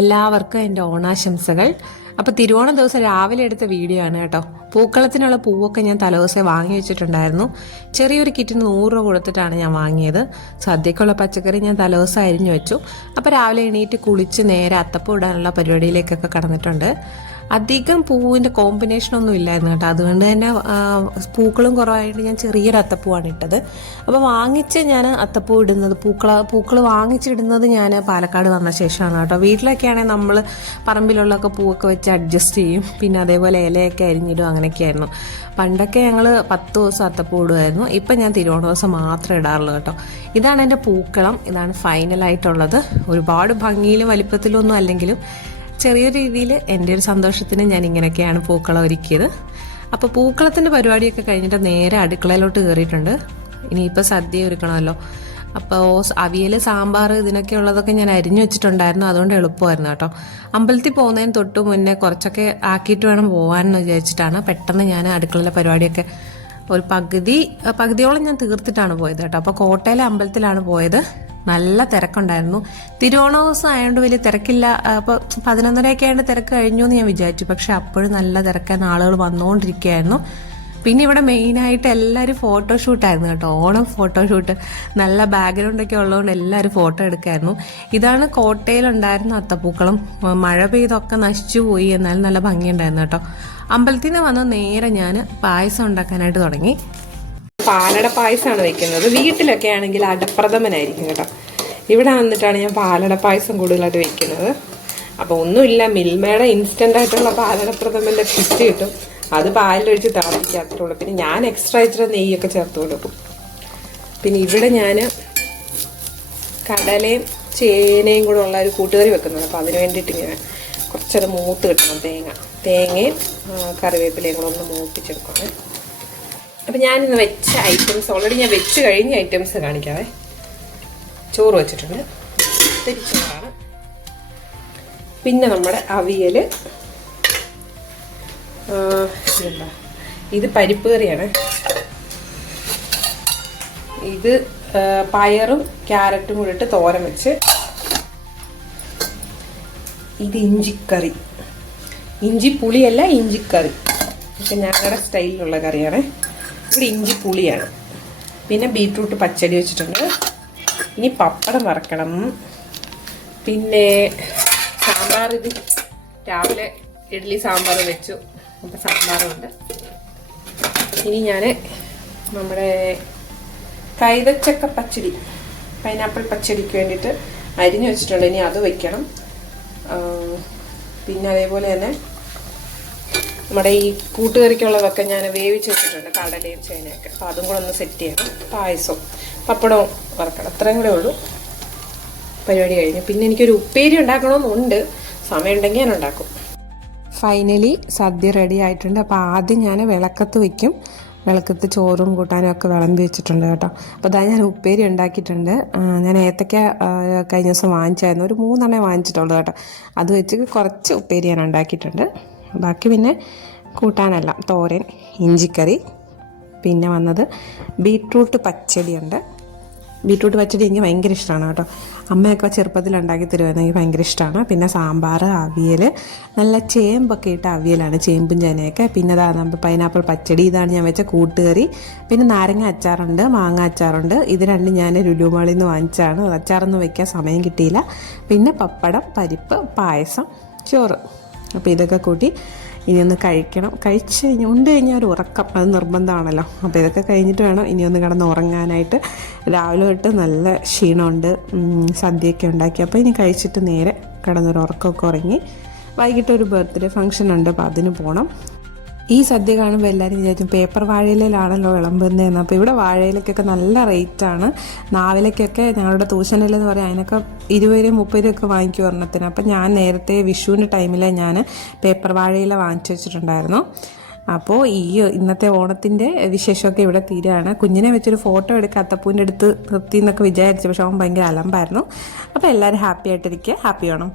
എല്ലാവർക്കും എൻ്റെ ഓണാശംസകൾ. അപ്പോൾ തിരുവോണ ദിവസം രാവിലെ എടുത്ത വീഡിയോ ആണ് കേട്ടോ. പൂക്കളത്തിനുള്ള പൂവൊക്കെ ഞാൻ തലേദിവസം വാങ്ങി വെച്ചിട്ടുണ്ടായിരുന്നു. ചെറിയൊരു കിറ്റിന് 100 രൂപ കൊടുത്തിട്ടാണ് ഞാൻ വാങ്ങിയത്. സദ്യക്കുള്ള പച്ചക്കറി ഞാൻ തലേദിവസം അരിഞ്ഞു വെച്ചു. അപ്പോൾ രാവിലെ എണീറ്റ് കുളിച്ച് നേരെ അത്തപ്പൂ ഇടാനുള്ള പരിപാടിയിലേക്കൊക്കെ കടന്നിട്ടുണ്ട്. അധികം പൂവിൻ്റെ കോമ്പിനേഷനൊന്നും ഇല്ലായിരുന്നു കേട്ടോ. അതുകൊണ്ട് തന്നെ പൂക്കളും കുറവായിട്ട് ഞാൻ ചെറിയൊരു അത്തപ്പൂവാണ് ഇട്ടത്. അപ്പോൾ വാങ്ങിച്ച് ഞാൻ അത്തപ്പൂ ഇടുന്നത് പൂക്കൾ വാങ്ങിച്ചിടുന്നത് ഞാൻ പാലക്കാട് വന്ന ശേഷമാണ് കേട്ടോ. വീട്ടിലൊക്കെ ആണെങ്കിൽ നമ്മൾ പറമ്പിലുള്ളൊക്കെ പൂവൊക്കെ വെച്ച് അഡ്ജസ്റ്റ് ചെയ്യും. പിന്നെ അതേപോലെ ഇലയൊക്കെ അരിഞ്ഞിടും, അങ്ങനെയൊക്കെയായിരുന്നു. പണ്ടൊക്കെ ഞങ്ങൾ 10 ദിവസം അത്തപ്പൂ ഇടുമായിരുന്നു. ഇപ്പം ഞാൻ തിരുവോണ ദിവസം മാത്രമേ ഇടാറുള്ളൂ കേട്ടോ. ഇതാണ് എൻ്റെ പൂക്കളം. ഇതാണ് ഫൈനലായിട്ടുള്ളത്. ഒരുപാട് ഭംഗിയിലും വലിപ്പത്തിലും ഒന്നും അല്ലെങ്കിലും ചെറിയ രീതിയിൽ എൻ്റെ ഒരു സന്തോഷത്തിന് ഞാൻ ഇങ്ങനെയൊക്കെയാണ് പൂക്കളം ഒരുക്കിയത്. അപ്പോൾ പൂക്കളത്തിൻ്റെ പരിപാടിയൊക്കെ കഴിഞ്ഞിട്ട് നേരെ അടുക്കളയിലോട്ട് കയറിയിട്ടുണ്ട്. ഇനിയിപ്പോൾ സദ്യ ഒരുക്കണമല്ലോ. അപ്പോൾ അവിയൽ, സാമ്പാർ ഇതിനൊക്കെ ഉള്ളതൊക്കെ ഞാൻ അരിഞ്ഞു വെച്ചിട്ടുണ്ടായിരുന്നു. അതുകൊണ്ട് എളുപ്പമായിരുന്നു കേട്ടോ. അമ്പലത്തിൽ പോകുന്നതിന് തൊട്ട് മുന്നേ കുറച്ചൊക്കെ ആക്കിയിട്ട് വേണം പോകാനെന്ന് വിചാരിച്ചിട്ടാണ് പെട്ടെന്ന് ഞാൻ അടുക്കളയിലെ പരിപാടിയൊക്കെ ഒരു പകുതിയോളം ഞാൻ തീർത്തിട്ടാണ് പോയത് കേട്ടോ. അപ്പോൾ കോട്ടയിലെ അമ്പലത്തിലാണ് പോയത്. നല്ല തിരക്കുണ്ടായിരുന്നു. തിരുവോണ ദിവസം ആയതുകൊണ്ട് വലിയ തിരക്കില്ല. അപ്പോൾ 11:30 ആയതുകൊണ്ട് തിരക്ക് കഴിഞ്ഞു എന്ന് ഞാൻ വിചാരിച്ചു. പക്ഷെ അപ്പോഴും നല്ല തിരക്കാൻ ആളുകൾ വന്നുകൊണ്ടിരിക്കുകയായിരുന്നു. പിന്നെ ഇവിടെ മെയിനായിട്ട് എല്ലാവരും ഫോട്ടോഷൂട്ടായിരുന്നു കേട്ടോ. ഓണം ഫോട്ടോഷൂട്ട്. നല്ല ബാക്ക്ഗ്രൗണ്ടൊക്കെ ഉള്ളതുകൊണ്ട് എല്ലാവരും ഫോട്ടോ എടുക്കായിരുന്നു. ഇതാണ് കോട്ടയിലുണ്ടായിരുന്ന അത്തപ്പൂക്കളം. മഴ പെയ്തൊക്കെ നശിച്ചു പോയി, എന്നാലും നല്ല ഭംഗിയുണ്ടായിരുന്നു കേട്ടോ. അമ്പലത്തിൽ നിന്ന് വന്ന് നേരെ ഞാൻ പായസം ഉണ്ടാക്കാനായിട്ട് തുടങ്ങി. പാലട പായസമാണ് വെക്കുന്നത്. വീട്ടിലൊക്കെ ആണെങ്കിൽ അടപ്രഥമനായിരിക്കും കേട്ടോ. ഇവിടെ വന്നിട്ടാണ് ഞാൻ പാലട പായസം കൂടുതലായിട്ട് വെക്കുന്നത്. അപ്പോൾ ഒന്നുമില്ല, മിൽമയുടെ ഇൻസ്റ്റൻ്റ് ആയിട്ടുള്ള പാലട പ്രഥമൻ്റെ കിറ്റ് കിട്ടും. അത് പാലിലൊഴിച്ച് തിളപ്പിക്കാത്തുള്ളൂ. പിന്നെ ഞാൻ എക്സ്ട്രാ ഇച്ചിരി നെയ്യൊക്കെ ചേർത്ത് കൊടുക്കും. പിന്നെ ഇവിടെ ഞാൻ കടലയും ചേനയും കൂടെ ഉള്ള ഒരു കൂട്ടുകറി വെക്കുന്നത്. അപ്പോൾ അതിന് വേണ്ടിയിട്ട് ഇങ്ങനെ കുറച്ചത് മൂത്ത് കിട്ടണം. തേങ്ങയും കറിവേപ്പിലയും കൂടെ ഒന്ന് മൂപ്പിച്ചെടുക്കണം. അപ്പം ഞാനിന്ന് വെച്ച ഐറ്റംസ് ഓൾറെഡി ഞാൻ വെച്ച് കഴിഞ്ഞ ഐറ്റംസ് കാണിക്കാവേ. ചോറ് വെച്ചിട്ടുണ്ട്, തിരിച്ചോറാണ്. പിന്നെ നമ്മുടെ അവിയൽ, ഇത് പരിപ്പ് കറിയാണ്. ഇത് പയറും ക്യാരറ്റും കൂടി ഇട്ട് തോരൻ വെച്ച്. ഇത് ഇഞ്ചിക്കറി. ഇഞ്ചി പുളിയല്ല, ഇഞ്ചിക്കറി. പക്ഷെ ഞങ്ങളുടെ സ്റ്റൈലിലുള്ള കറിയാണ്. ഇവിടെ ഇഞ്ചി പുളിയാണ്. പിന്നെ ബീറ്റ്റൂട്ട് പച്ചടി വെച്ചിട്ടുണ്ട്. ഇനി പപ്പടം വറക്കണം. പിന്നെ സാമ്പാർ, ഇത് രാവിലെ ഇഡ്ഡലി സാമ്പാർ വെച്ചു. അപ്പം സാമ്പാറുണ്ട്. ഇനി ഞാൻ നമ്മുടെ കൈതച്ചക്ക പച്ചടി, പൈനാപ്പിൾ പച്ചടിക്ക് വേണ്ടിയിട്ട് അരിഞ്ഞു വെച്ചിട്ടുണ്ട്. ഇനി അത് വയ്ക്കണം. പിന്നെ അതേപോലെ തന്നെ നമ്മുടെ ഈ കൂട്ടുകറിക്കുള്ളതൊക്കെ ഞാൻ വേവിച്ച് വെച്ചിട്ടുണ്ട്, കടലയും ചേനയൊക്കെ. അപ്പോൾ അതും കൂടെ ഒന്ന് സെറ്റ് ചെയ്യണം. പായസവും പപ്പടവും വറക്കണം. അത്രയും കൂടെ ഉള്ളൂ, പരിപാടി കഴിഞ്ഞു. പിന്നെ എനിക്കൊരു ഉപ്പേരി ഉണ്ടാക്കണമെന്നുണ്ട്. സമയം ഉണ്ടെങ്കിൽ ഞാൻ ഉണ്ടാക്കും. ഫൈനലി സദ്യ റെഡി ആയിട്ടുണ്ട്. അപ്പോൾ ആദ്യം ഞാൻ വിളക്കത്ത് വയ്ക്കും. വിളക്കത്ത് ചോറും കൂട്ടാനും ഒക്കെ വിളമ്പി വെച്ചിട്ടുണ്ട് കേട്ടോ. അപ്പോൾ അതാ ഞാൻ ഉപ്പേരി ഉണ്ടാക്കിയിട്ടുണ്ട്. ഞാൻ ഏത്തക്ക കഴിഞ്ഞ ദിവസം വാങ്ങിച്ചായിരുന്നു. ഒരു 3 എണ്ണേ വാങ്ങിച്ചിട്ടുള്ളൂ കേട്ടോ. അത് വെച്ച് കുറച്ച് ഉപ്പേരി ഞാൻ ഉണ്ടാക്കിയിട്ടുണ്ട്. ബാക്കി പിന്നെ കൂട്ടാനെല്ലാം തോരൻ, ഇഞ്ചിക്കറി, പിന്നെ വന്നത് ബീറ്റ്റൂട്ട് പച്ചടിയുണ്ട്. ബീറ്റ്റൂട്ട് പച്ചടി എനിക്ക് ഭയങ്കര ഇഷ്ടമാണ് കേട്ടോ. അമ്മയൊക്കെ ചെറുപ്പത്തിൽ ഉണ്ടാക്കി തരുമായിരുന്നു. എനിക്ക് ഭയങ്കര ഇഷ്ടമാണ്. പിന്നെ സാമ്പാർ, അവിയൽ, നല്ല ചേമ്പൊക്കെ ഇട്ട അവിയലാണ്, ചേമ്പും ചേനയൊക്കെ. പിന്നെ അതാ നമ്മുടെ പൈനാപ്പിൾ പച്ചടി. ഇതാണ് ഞാൻ വെച്ച കൂട്ടുകറി. പിന്നെ നാരങ്ങ അച്ചാറുണ്ട്, മാങ്ങ അച്ചാറുണ്ട്. ഇത് രണ്ടും ഞാൻ ലുലു മാളിൽ നിന്ന് വാങ്ങിച്ചാണ്. അച്ചാറൊന്നും വെക്കാൻ സമയം കിട്ടിയില്ല. പിന്നെ പപ്പടം, പരിപ്പ്, പായസം, ചോറ്. അപ്പോൾ ഇതൊക്കെ കൂട്ടി ഇനി ഒന്ന് കഴിക്കണം. ഉണ്ട് കഴിഞ്ഞാൽ ഒരു ഉറക്കം, അത് നിർബന്ധമാണല്ലോ. അപ്പോൾ ഇതൊക്കെ കഴിഞ്ഞിട്ട് വേണം ഇനി ഒന്ന് കിടന്ന് ഉറങ്ങാനായിട്ട്. രാവിലെ തൊട്ട് നല്ല ക്ഷീണമുണ്ട്, സദ്യയൊക്കെ ഉണ്ടാക്കി. അപ്പോൾ ഇനി കഴിച്ചിട്ട് നേരെ കിടന്നൊരു ഉറക്കമൊക്കെ ഉറങ്ങി. വൈകിട്ട് ഒരു ബർത്ത്ഡേ ഫംഗ്ഷൻ ഉണ്ട്, അപ്പോൾ അതിന് പോകണം. ഈ സദ്യ കാണുമ്പോൾ എല്ലാവരും വിചാരിക്കും പേപ്പർ വാഴയിലാണല്ലോ വിളമ്പുന്നതെന്ന്. അപ്പോൾ ഇവിടെ വാഴയിലക്കൊക്കെ നല്ല റേറ്റാണ്. നാവിലക്കൊക്കെ ഞങ്ങളുടെ തൂശനിലെന്ന് പറയാം, അതിനൊക്കെ 20-30 ഒക്കെ വാങ്ങിക്കും ഒരെണ്ണത്തിന്. അപ്പം ഞാൻ നേരത്തെ വിഷുവിൻ്റെ ടൈമിൽ ഞാൻ പേപ്പർ വാഴയില വാങ്ങിച്ചു വെച്ചിട്ടുണ്ടായിരുന്നു. അപ്പോൾ ഇന്നത്തെ ഓണത്തിൻ്റെ വിശേഷമൊക്കെ ഇവിടെ തീരുകയാണ്. കുഞ്ഞിനെ വെച്ചൊരു ഫോട്ടോ എടുക്കുക അത്തപ്പൂവിൻ്റെ അടുത്ത് നിർത്തി എന്നൊക്കെ വിചാരിച്ചു. പക്ഷെ അവൻ ഭയങ്കര അലമ്പായിരുന്നു. അപ്പോൾ എല്ലാവരും ഹാപ്പി ആയിട്ടിരിക്കുക. ഹാപ്പി ഓണം.